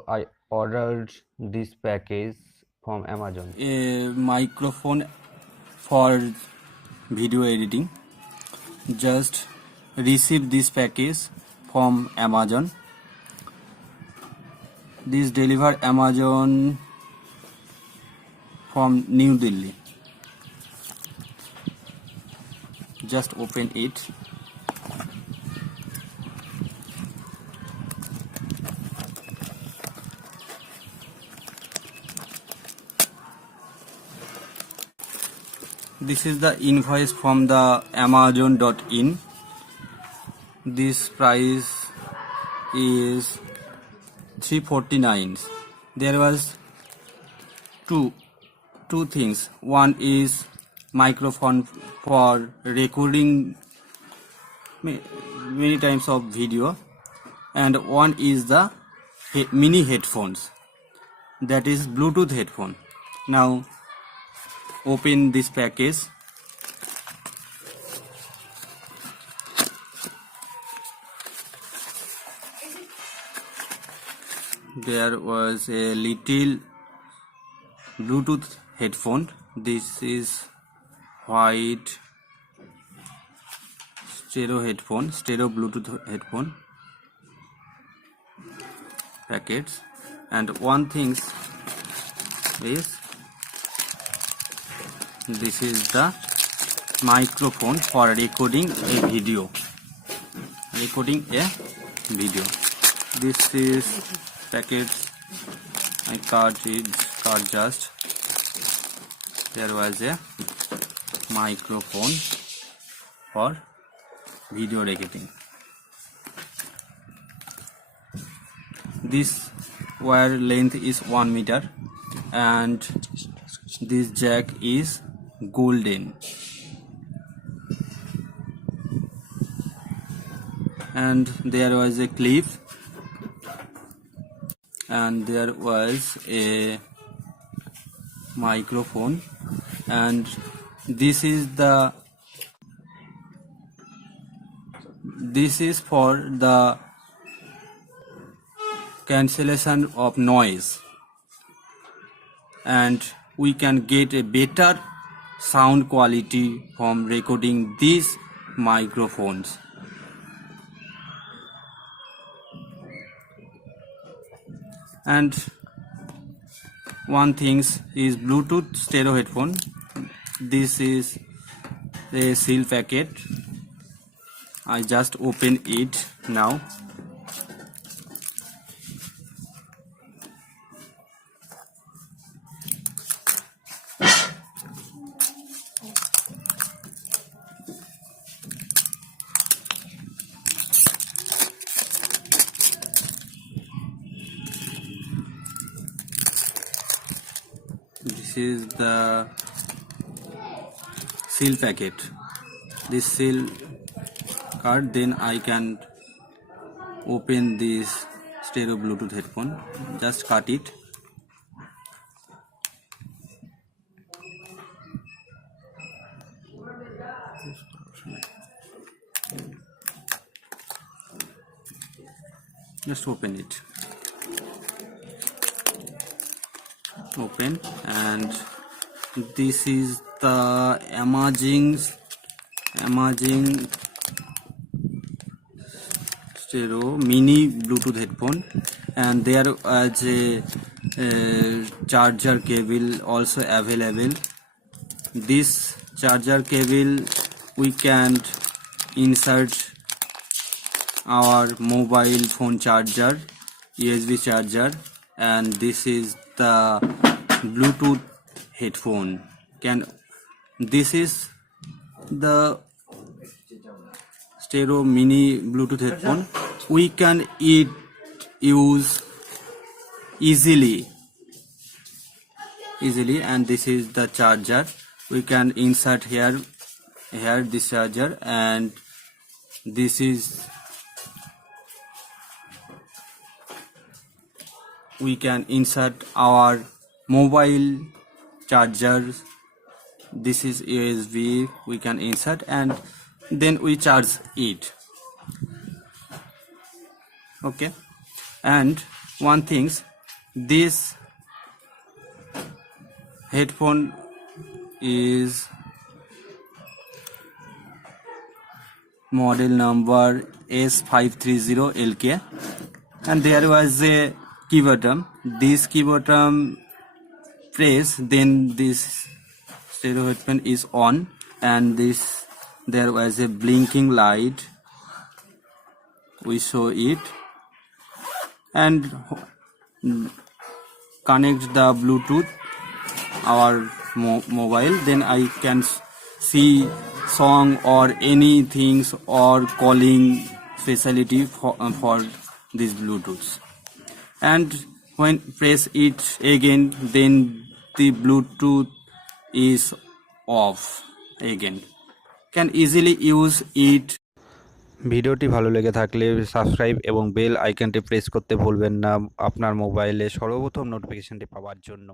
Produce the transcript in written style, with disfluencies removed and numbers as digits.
So I ordered this package from Amazon. A microphone for video editing. Just receive this package from Amazon. This deliver Amazon from New Delhi. Just open it. This is the invoice from the Amazon.in. This price is $349. There was two things. One is microphone for recording many times of video, and one is the mini headphones, that is Bluetooth headphone. Now open this package. There was a little Bluetooth headphone. This is white stereo Bluetooth headphone packets. And one thing is, this is the microphone for recording a video. This is packets. I card just. There was a microphone for video recording. This wire length is 1 meter, and this jack is golden. And there was a clip, and there was a microphone, and this is for the cancellation of noise, and we can get a better sound quality from recording these microphones. And one thing is Bluetooth stereo headphone. This is a seal packet. I just open it now. This is the seal packet. This seal card, then I can open this stereo Bluetooth headphone. Just cut it. Just open it. Open, and this is the Amazon stereo mini Bluetooth headphone, and there was a charger cable also available. This charger cable we can insert our mobile phone charger, USB charger, and this is the Bluetooth headphone. This is the stereo mini Bluetooth headphone. We can use easily, and this is the charger. We can insert here this charger, and this is we can insert our mobile charger. This is USB, we can insert, and then we charge it. Okay, and one thing, This headphone is model number S530LK, and there was a key button. This key button press, then this stereo headphone is on, and there was a blinking light. We show it and connect the Bluetooth our mobile. Then I can see song or any things or calling facility for this Bluetooth. And when press it again, then the Bluetooth is off again. Can easily use it. ভিডিওটি ভালো লেগে থাকলে subscribe এবং bell আইকনটি press করতে ভুলবেন না আপনার মোবাইলে সর্বপ্রথম নোটিফিকেশনটি পাওয়ার জন্য।